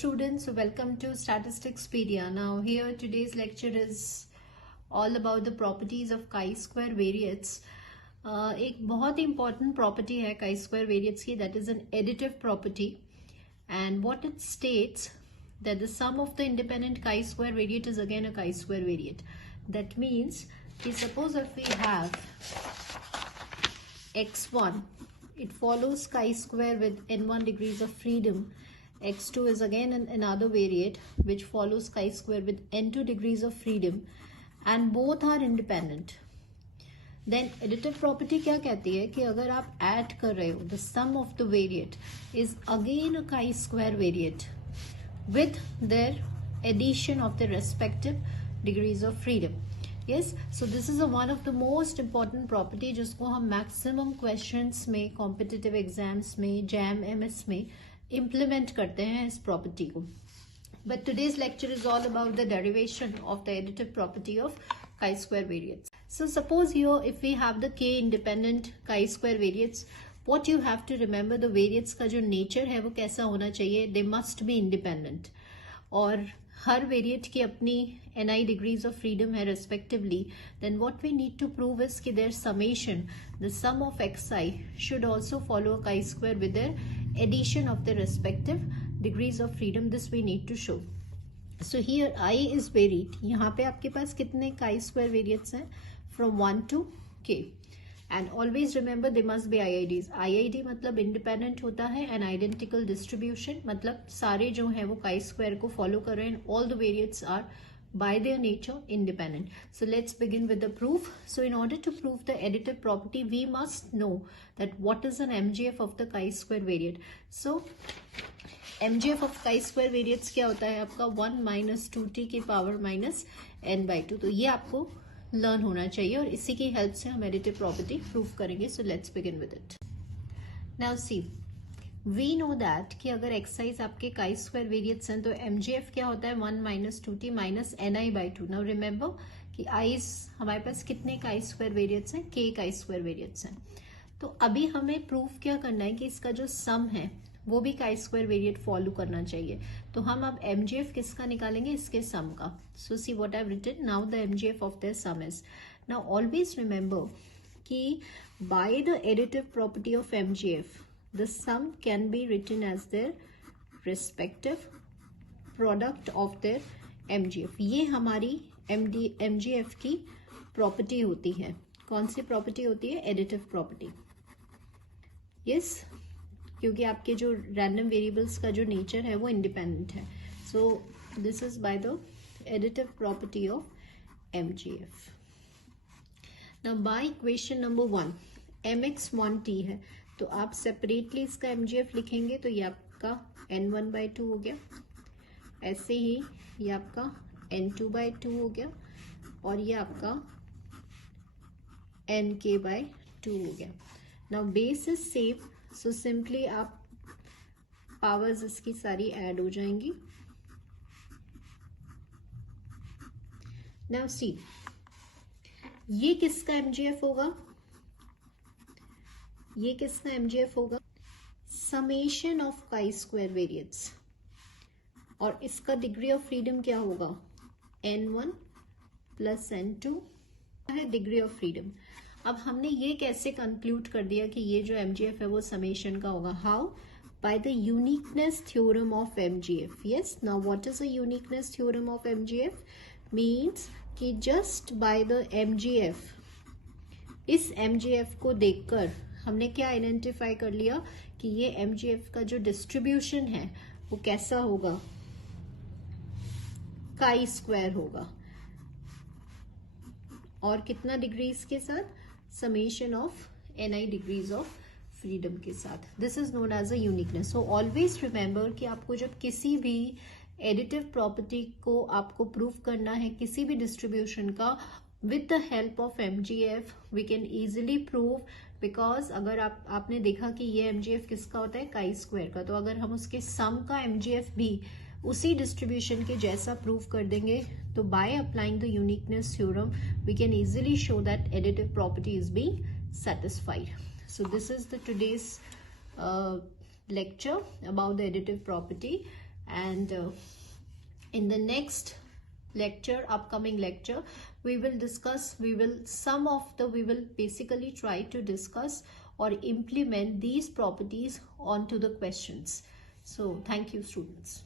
students, welcome to Statisticspedia. Now here today's lecture is all about the properties of chi-square variates. एक बहुत ही important property है chi-square variates की, that is an additive property, and what it states that the sum of the independent chi-square variate is again a chi-square variate. That means suppose if we have x1, it follows chi-square with n1 degrees of freedom. x2 is again another variate which follows chi-square with n2 degrees of freedom, and both are independent. Then additive property क्या कहती है कि अगर आप add कर रहे हो, the sum of the variate is again a chi-square variate with their addition of the respective degrees of freedom. Yes, so this is one of the most important property जिसको हम maximum questions में, competitive exams में, JAM MS में implement करते हैं इस property को. But today's lecture is all about the derivation of the additive property of chi-square variates. So suppose here if we have the k independent chi-square variates, what you have to remember, the variates का जो nature है वो कैसा होना चाहिए, they must be independent. और हर variate की अपनी ni degrees of freedom है respectively. Then what we need to prove is कि their summation, the sum of xi should also follow a chi-square with their addition of the respective degrees of freedom. This we need to show. So here I is varied. यहाँ पे आपके पास कितने chi-square variates हैं? From 1 to k. And always remember they must be IIDs. IID मतलब independent होता है, and identical distribution मतलब सारे जो हैं वो chi-square को follow कर रहे हैं. All the variates are by their nature independent. So let's begin with the proof. So in order to prove the additive property, we must know that what is an MGF of the chi-square variate. So MGF of chi-square variates क्या होता है आपका 1 minus 2t की power minus n by 2. तो ये आपको learn होना चाहिए और इसी की हेल्प से हम एडिटिव प्रॉपर्टी प्रूव करेंगे. So let's begin with it. Now see, we know that कि अगर एक्सरसाइज आपके काई स्क्वायर वेरिएट्स हैं तो एमजीएफ क्या होता है 1 minus 2t minus ni by 2. Now remember कि आईज हमारे पास कितने काई स्क्वायर वेरिएट्स हैं, k काई स्क्वायर वेरिएट्स हैं. तो अभी हमें प्रूफ क्या करना है कि इसका जो सम है वो भी काई स्क्वायर वेरिएट फॉलो करना चाहिए. तो हम अब एमजीएफ किसका निकालेंगे, इसके सम का. So see what I have written now, the MGF of their sum is. Now always remember कि by the additive property of MGF the sum can be written as their respective product of their MGF. ये हमारी MGF की property होती है. कौन सी property होती है, additive property. Yes, क्योंकि आपके जो रैंडम वेरिएबल्स का जो नेचर है वो इंडिपेंडेंट है. So this is by the additive property of MGF. Now by equation number 1 mx1t है, तो आप सेपरेटली इसका एमजीएफ लिखेंगे तो ये आपका n1 by 2 हो गया. ऐसे ही ये आपका n2 by 2 हो गया और ये आपका nk by 2 हो गया. Now base is same, so simply आप पावर्स इसकी सारी ऐड हो जाएंगी. नाउ सी, ये किसका एमजीएफ होगा, ये किसका एमजीएफ होगा, समेशन ऑफ काई स्क्वायर वेरिएट्स. और इसका डिग्री ऑफ फ्रीडम क्या होगा, n1 प्लस n2 है डिग्री ऑफ फ्रीडम. अब हमने ये कैसे कंक्लूड कर दिया कि ये जो एमजीएफ है वो समेशन का होगा. How, by the uniqueness theorem of MGF. Yes, now what is a uniqueness theorem of MGF, means कि जस्ट बाय द एमजीएफ, इस एमजीएफ को देखकर हमने क्या आइडेंटिफाई कर लिया कि ये एमजीएफ का जो डिस्ट्रीब्यूशन है वो कैसा होगा, काई स्क्वायर होगा. और कितना डिग्रीज के साथ, summation of ni degrees of freedom के साथ. This is known as a uniqueness. So always remember कि आपको जब किसी भी एडिटिव प्रॉपर्टी को आपको प्रूव करना है किसी भी डिस्ट्रीब्यूशन का, with the help of MGF we can easily prove. Because अगर आपने देखा कि ये एमजीएफ किसका होता है, काई स्क्वायर का, तो अगर हम उसके सम का एमजीएफ भी उसी डिस्ट्रीब्यूशन के जैसा प्रूव कर देंगे तो by applying the uniqueness theorem we can easily show that additive property is being satisfied. So this is the today's lecture about the additive property, And in the next lecture, upcoming lecture, we will basically try to discuss or implement these properties onto the questions. So thank you, students.